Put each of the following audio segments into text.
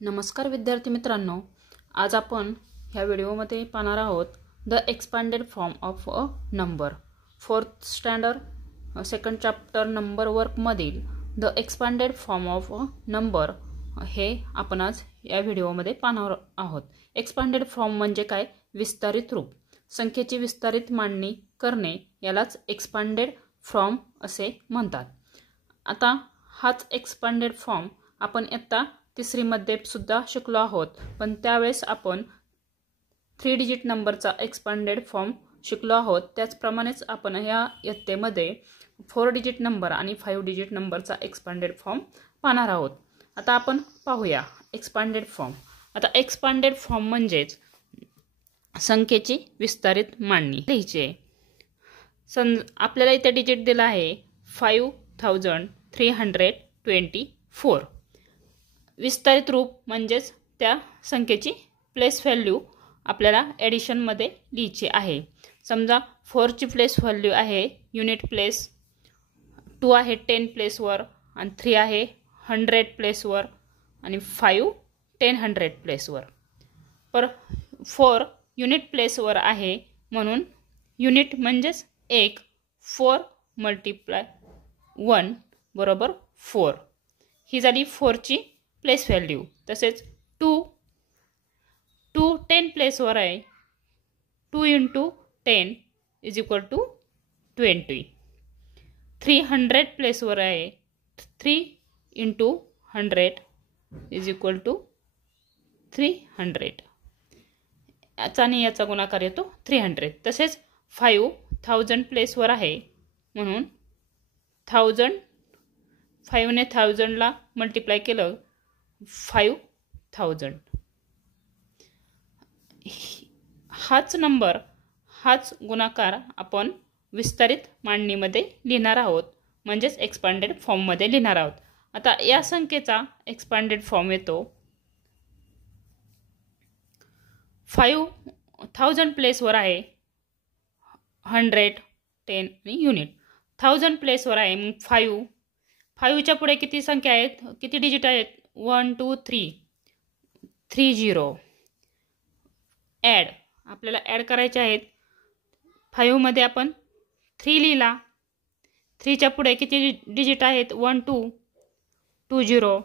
नमस्कार विद्यार्थी मित्रांनो, आज आपण ह्या व्हिडिओमध्ये पाहणार आहोत the expanded form of a number. 4th standard second chapter number work मधील the expanded form of a number हे आपण आज या व्हिडिओमध्ये पाहणार आहोत. एक्सपांडेड फॉर्म म्हणजे काय? विस्तारित रूप. संख्येची विस्तारित मांडणी करणे यालाच एक्सपांडेड फॉर्म असे म्हणतात. आता हाच एक्सपांडेड फॉर्म आपण इयत्ता 3री मध्ये सुद्धा शिकलो आहोत, पण त्यावेळेस आपण 3 डिजिट नंबरचा एक्सपांडेड फॉर्म शिकलो आहोत. त्याचप्रमाणेच आपण या इयत्तेमध्ये 4 डिजिट नंबर आणि 5 डिजिट नंबरचा एक्सपांडेड फॉर्म पाहणार आहोत. आता आपण पाहूया एक्सपांडेड फॉर्म. आता एक्सपांडेड फॉर्म म्हणजेच संख्येची विस्तारित मांडणी लिहायची. आपल्याला इथे डिजिट दिला आहे 5324. विस्तारित रूप म्हणजेच त्या संख्येची प्लेस व्हॅल्यू आपल्याला ॲडिशन मध्ये लिहायची आहे. समजा 4 ची प्लेस व्हॅल्यू आहे युनिट प्लेस, 2 आहे 10 प्लेसवर आणि 3 आहे 100 प्लेसवर आणि 5 10 प्लेसवर. पर 4 युनिट प्लेसवर आहे म्हणून युनिट म्हणजेच 1, 4 × 1 बरोबर 4. ही झाली 4 ची प्लेस व्हॅल्यू. तसेच 2 10 प्लेसवर आहे, 2 × 10 = 20. 3 100 प्लेसवर आहे, 3 × 100 = 300. याचा आणि याचा गुणाकार येतो 300. तसेच 5 1000 प्लेसवर आहे म्हणून 1000 5 ने 1000 ला मल्टिप्लाय केलं 5000. हाच नंबर, हाच गुणाकार आपण विस्तारित मांडणीमध्ये लिहिणार आहोत, म्हणजेच एक्सपांडेड फॉर्ममध्ये लिहिणार आहोत. आता या संख्येचा एक्सपांडेड फॉर्म येतो 5000 प्लेसवर आहे 100 10 आणि युनिट. 1000 प्लेसवर आहे मग 5 च्या पुढे किती संख्या आहेत, किती डिजिट आहेत? 1 2 3 30. ॲड आपल्याला ॲड करायचे आहेत. 5 मध्ये आपण 3 लिहिला, 3 च्या पुढे किती डिजिट आहेत? 1 2 20.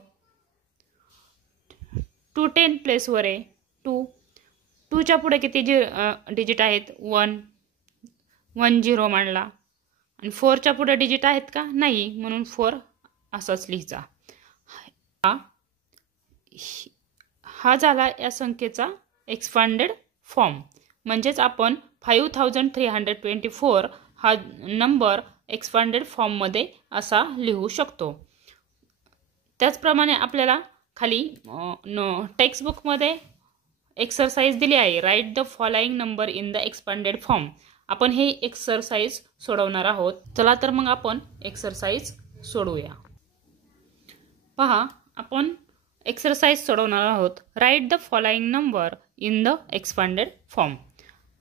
2 10 प्लेसवर आहे 2 च्या पुढे किती डिजिट आहेत? 1 10 मांडला आणि 4 च्या पुढे डिजिट आहेत का? नाही, म्हणून 4 असाच लिहायचा. हा झाला या संख्येचा एक्सपांडेड फॉर्म. म्हणजेच आपण 5324 हा नंबर एक्सपांडेड फॉर्ममध्ये असा लिहू शकतो. त्याचप्रमाणे आपल्याला खाली टेक्स्टबुकमध्ये एक्सरसाइज दिली आहे, write the following number in the expanded form. आपण हे एक्सरसाइज सोडवणार आहोत. चला तर मग आपण एक्सरसाइज सोडवूया. पहा, आपण एक्सरसाइज सोडवणार आहोत. Write the following number in the expanded form.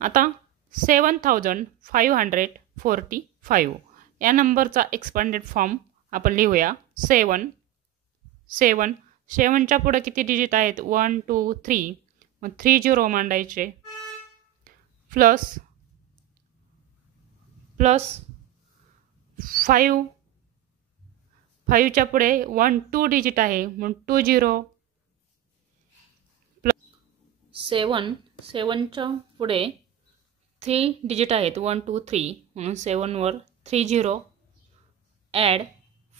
आता 7545 या नंबरचा एक्सपांडेड फॉर्म आपण लिहूया. 7 च्या पुढे किती डिजिट आहेत? 1 2 3, मग 30 मांडायचे. प्लस 5 च्या पुढे 1 2 डिजिट आहे म्हणून 20. प्लस 7 च्या पुढे 3 डिजिट आहेत 1 2 3 म्हणून 7 वर 30. ॲड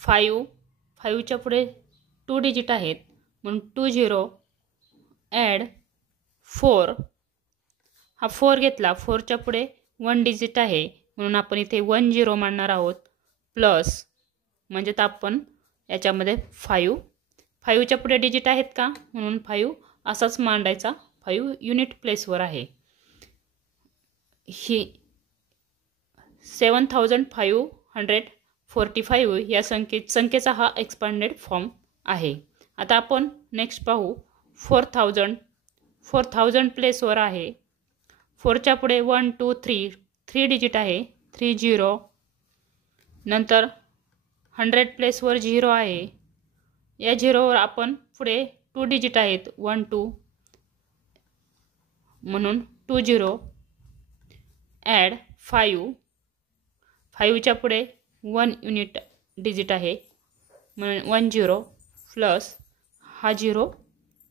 5 च्या पुढे 2 डिजिट आहेत म्हणून 20. ॲड 4, हा 4 घेतला, 4 च्या पुढे 1 डिजिट आहे म्हणून आपण इथे 10 मांडणार आहोत. प्लस म्हणजे आपण याच्यामध्ये 5 च्या पुढे डिजिट आहेत का? म्हणून 5 असाच मांडायचा. 5 युनिट प्लेसवर आहे. ही 7545 या संख्येचा हा एक्सपांडेड फॉर्म आहे. आता आपण नेक्स्ट पाहू 4000 प्लेसवर आहे. 4 च्या पुढे 1 2 3 डिजिट आहे 30. नंतर 100 प्लेसवर 0 आहे, या 0वर आपण पुढे 2 डिजिट आहेत 1 2 म्हणून 20 ॲड 5च्या पुढे 1 युनिट डिजिट आहे म्हणून 10 प्लस हा 0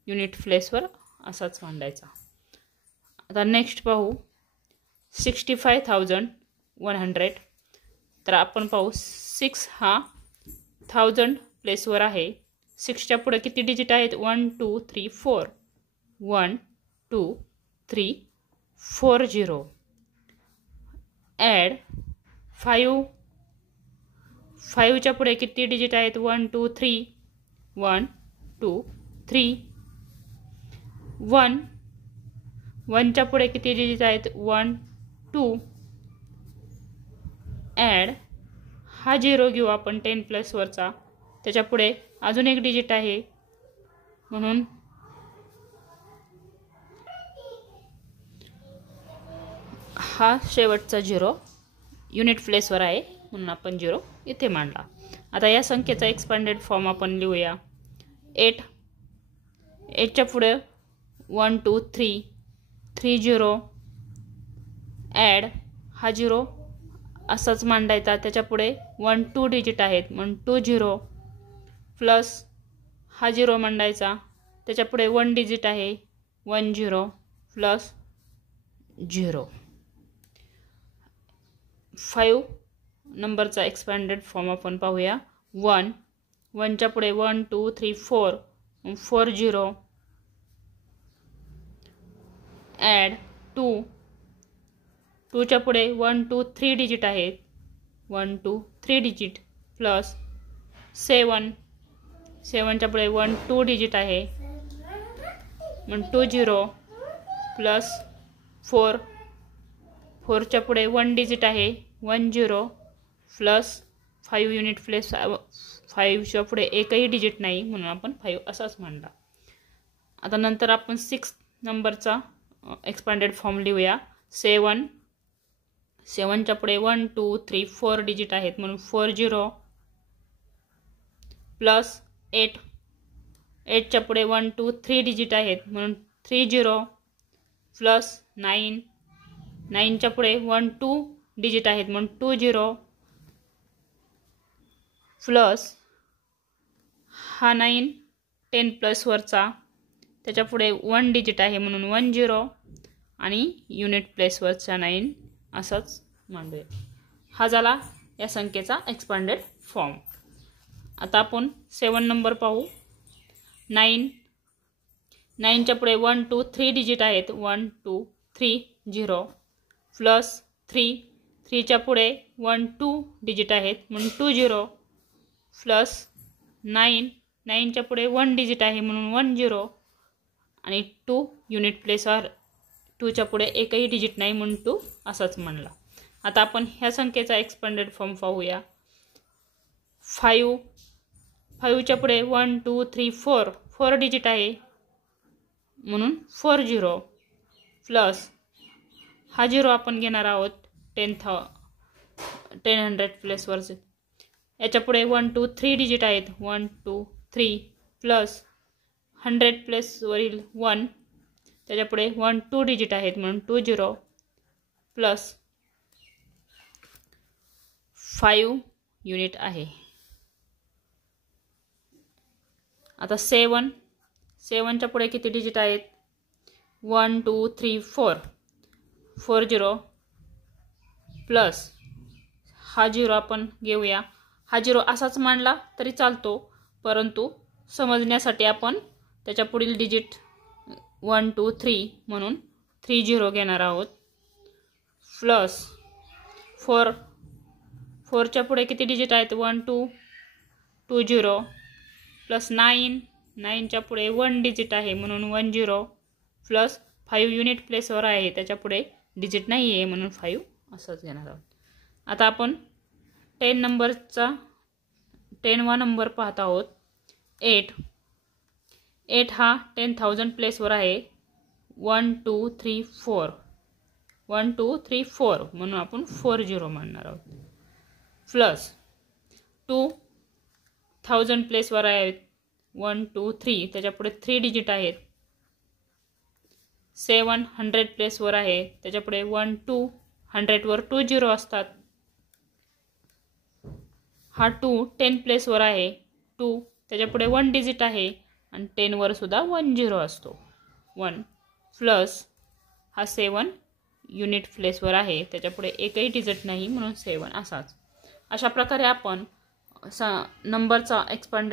युनिट प्लेसवर असाच मांडायचा। आता नेक्स्ट पाहू 65,100। तर आपण पाहू 6 हा 1000 प्लेसवर आहे, 6च्या पुढे किती डिजिट आहेत 1 2 3 4 1 2 3 4 0 ॲड 5च्या पुढे किती डिजिट आहेत 1 2 3 1 2 3 1च्या पुढे किती डिजिट आहेत 1 2 ॲड हा 0 घेऊ आपण 10 प्लसवरचा, त्याच्या पुढे अजून एक डिजिट आहे म्हणून हा शेवटचा 0 युनिट प्लेसवर आहे म्हणून आपण 0 इथे मांडला। आता या संख्येचा एक्सपांडेड फॉर्म आपण लिहूया। 8च्या पुढे 1 2 3 3 0 ॲड हा 0 असाच मांडायचा, त्याच्या पुढे 1 2 डिजिट आहेत म्हणून 2 0 प्लस हा 0 मांडायचा, त्याच्या पुढे 1 डिजिट आहे 1 0 प्लस 0। 5 नंबरचा एक्सपांडेड फॉर्म आपण पाहूया। 1च्या पुढे 1 2 3 4 4 0 ॲड 2च्या पुढे 1 2 3 डिजिट आहेत 1 2 3 डिजिट प्लस 7च्या पुढे 1 2 डिजिट आहे म्हणून 2 0 प्लस 4च्या पुढे 1 डिजिट आहे 1 0 प्लस 5 युनिट प्लेस 5च्या पुढे एकही डिजिट नाही म्हणून आपण 5 असाच मांडला। आता नंतर आपण 6 नंबरचा एक्सपांडेड फॉर्म लिहूया। 7च्या पुढे 1 2 3 4 डिजिट आहेत म्हणून 4 0 प्लस 8च्या पुढे 1 2 3 डिजिट आहेत म्हणून 3 0 प्लस 9च्या पुढे 1 2 डिजिट आहेत म्हणून 2 0 प्लस हा 9 10 प्लसवरचा, त्याच्या पुढे 1 डिजिट आहे म्हणून 1 0 आणि युनिट प्लेसवरचा 9 असाच मांडूया। हा झाला या संख्येचा एक्सपांडेड फॉर्म। आता आपण 7 नंबर पाहू। 9च्या पुढे 1 2 3 डिजिट आहेत 1 2 3 0 प्लस 3च्या पुढे 1 2 डिजिट आहेत म्हणून 2 0 प्लस 9च्या पुढे 1 डिजिट आहे म्हणून 1 0 आणि 2 युनिट प्लेसवर 2च्या पुढे एकही डिजिट नाही म्हणून 2 असाच मांडला। आता आपण ह्या संख्येचा एक्सपांडेड फॉर्म पाहूया। 5च्या पुढे 1 2 3 4 डिजिट आहे म्हणून 4 0 प्लस हा 0 आपण घेणार आहोत 1000 प्लेसवरचे, याच्या पुढे 1 2 3 डिजिट आहेत 1 2 3 प्लस 100 प्लेसवरील 1, त्याच्या पुढे 1 2 डिजिट आहेत म्हणून 2 0 प्लस 5 युनिट आहे। आता 7च्या पुढे किती डिजिट आहेत 1 2 3 4 0 प्लस हा 0 आपण घेऊया। हा 0 असाच मांडला तरी चालतो, परंतु समजण्यासाठी आपण त्याच्या पुढील डिजिट 1 2 3 म्हणून 3 0 घेणार आहोत प्लस 4च्या पुढे किती डिजिट आहेत 1 2 2 0 प्लस 9च्या पुढे 1 डिजिट आहे म्हणून 1 0 प्लस 5 युनिट प्लेसवर आहे, त्याच्या पुढे डिजिट नाही आहे म्हणून 5 असंच घेणार आहोत। आता आपण 10वा नंबर पाहत आहोत। 8 हा 10,000 प्लेसवर आहे 1 2 3 4 म्हणून आपण 4 0 मांडणार आहोत प्लस 2 1000 प्लेसवर आहेत 1 2 3 त्याच्यापुढे 3 डिजिट आहेत. 7 100 प्लेसवर आहे त्याच्यापुढे 1 2 100 वर 2 झिरो असतात. हा 2 10 प्लेसवर आहे 2 त्याच्यापुढे 1 डिजिट आहे आणि 10 वर सुद्धा 1 झिरो असतो. 1 प्लस हा 7 युनिट प्लेसवर आहे त्याच्यापुढे एकही डिजिट नाही म्हणून 7 असाच. अशा प्रकारे आपण नंबरचा एक्सपांडेड